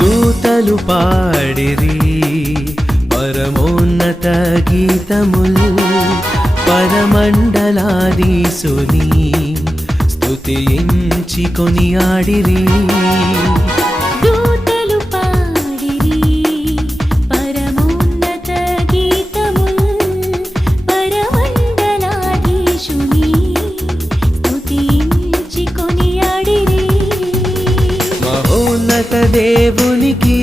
దూతలు పాడిరి పరమోన్నత గీతములు పరమండలాదీసుని స్తుతించి కొనియాడిరి. మహోన్నత దేవునికి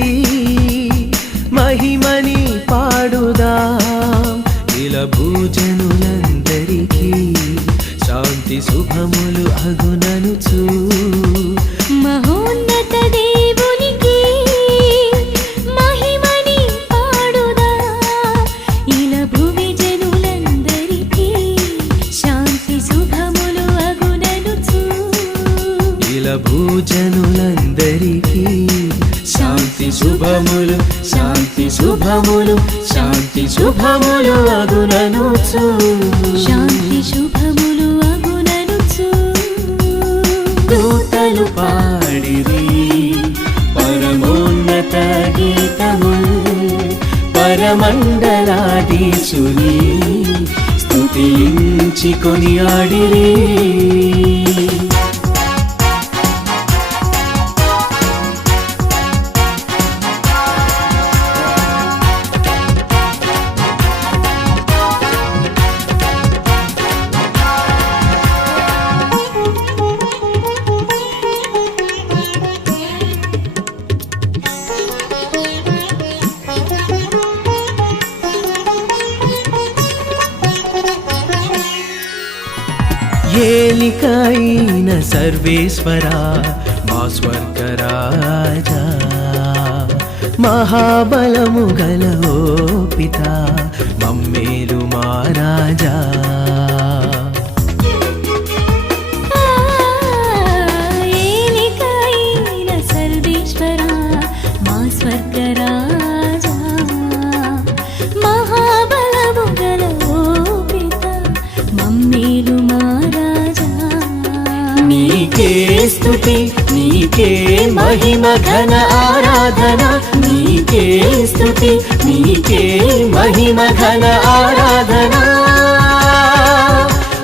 మహిమని పాడుదాం. ఇలా భూజనులందరికీ శాంతి శుభములు అగుననుచూ. భూజనులందరికీ శాంతి శుభములు శాంతి శుభములు శాంతి శుభములు అగుననుచు. శాంతి శుభములు అగుననుచు. దూతలు పాడిరి పరమోన్నత గీతముల్ పరమండలాదీసుని స్తుతించి కొనియాడిరి. ఏలికైన సర్వేశ్వర మా స్వర్గరాజా మహాబలము గల పిత మమ్మేలు మారాజా నీకే మహిమ ఘన ఆరాధన నీకే స్థుతి నీకే మహిమ ఘన ఆరాధన.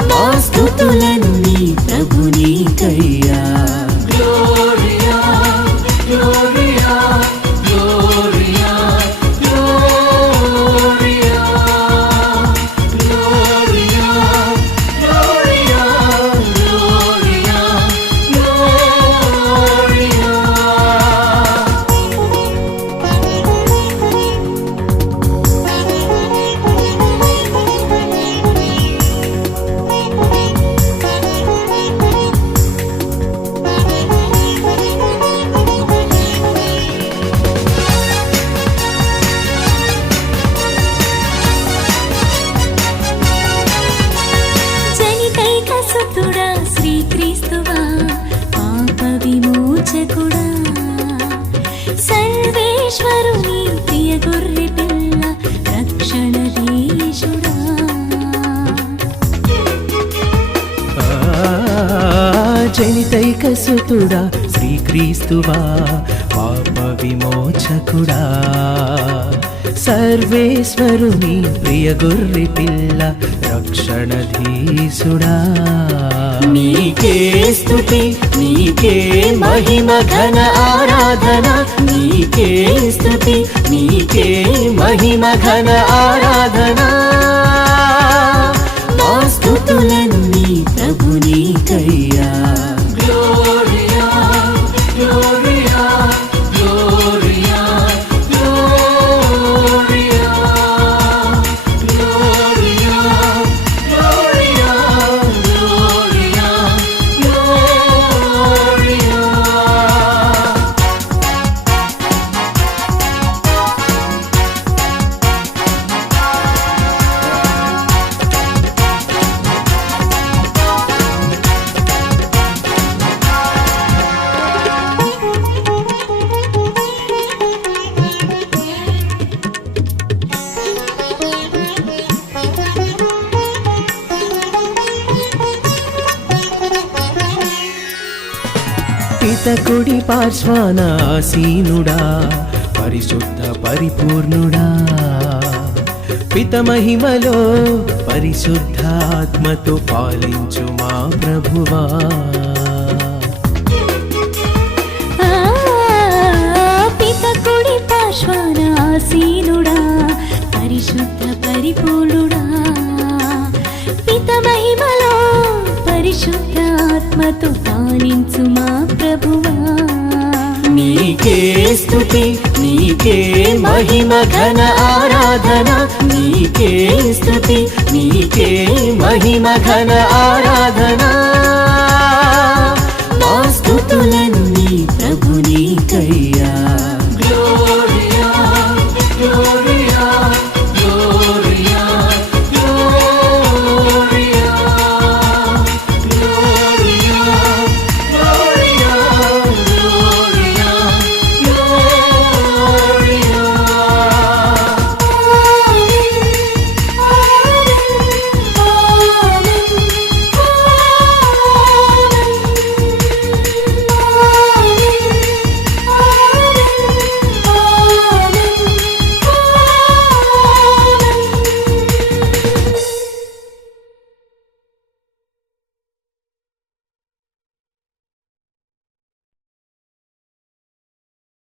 మా స్థుతులన్నీ ప్రభు నీకయ్యా. జనితైక సుతుడా శ్రీక్రీస్తువా పాప విమోచకుడా. సర్వేశ్వరుని ప్రియ గొర్రె పిల్ల రక్షణధీసుడా నీకే స్థుతి నీకే మహిమ ఘన ఆరాధన. నీకే స్థుతి నీకే మహిమ ఘన ఆరాధన. మా స్తుతులన్నీ ప్రభు నీకయ్యా పితకుడి పార్శ్వాన ఆసీనుడా పరిశుద్ధ పరిపూర్ణుడా. పితమహిమలో పరిశుద్ధాత్మతో పాలించు మా ప్రభువా. పితకుడి పిత పార్శ్వాన ఆసీనుడా పరిశుద్ధ పరిపూర్ణుడా. పితమహిమలో పరిశుద్ధ ఆత్మతో పాలించు మా ప్రభువా? నీకే స్థుతి నీకే మహిమ ఘన ఆరాధన. నీకే స్థుతి నీకే మహిమ ఘన ఆరాధనా.